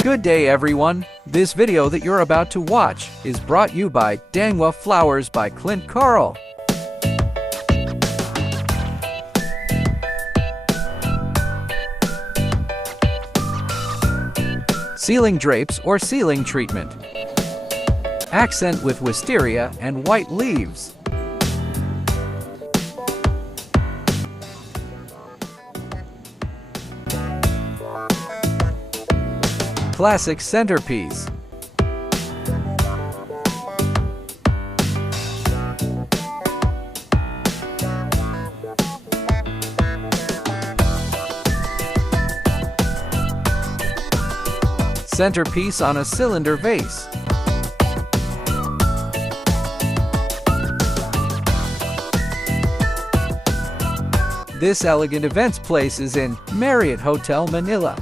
Good day everyone. This video that you're about to watch is brought you by Dangwa Flowers by Clint Carl. Ceiling drapes or ceiling treatment. Accent with wisteria and white leaves. Classic centerpiece. Centerpiece on a cylinder vase. This elegant events place is in Marriot Hotel Manila.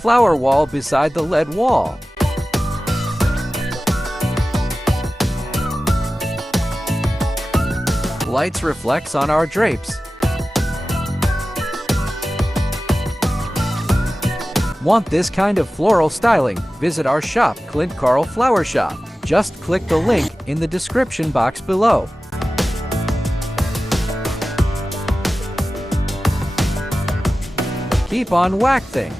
Flower wall beside the lead wall. Lights reflects on our drapes. Want this kind of floral styling? Visit our shop, Clint Carl Flower Shop. Just click the link in the description box below. Keep on waxing.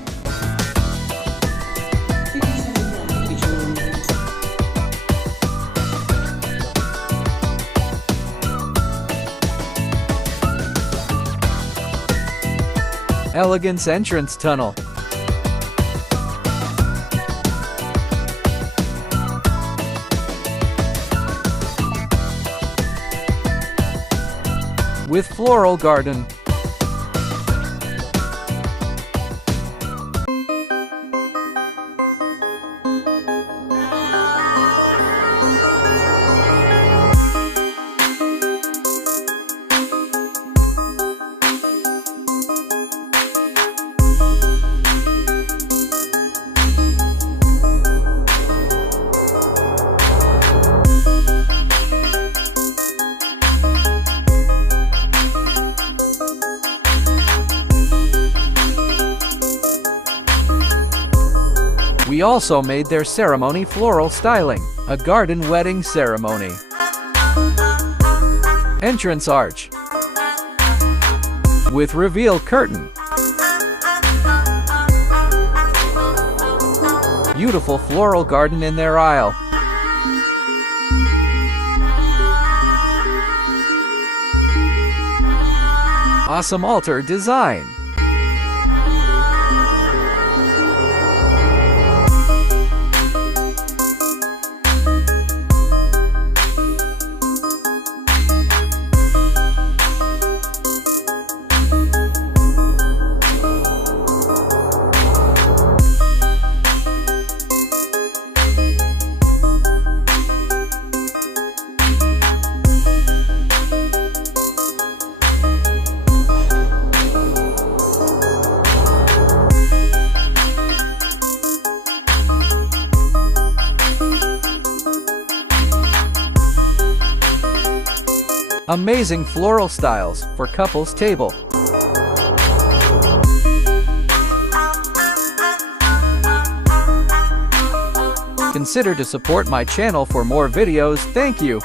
Elegance entrance tunnel. With floral garden. We also made their ceremony floral styling, a garden wedding ceremony. Entrance arch with reveal curtain. Beautiful floral garden in their aisle. Awesome altar design. Amazing floral styles for couples table. Consider to support my channel for more videos. Thank you.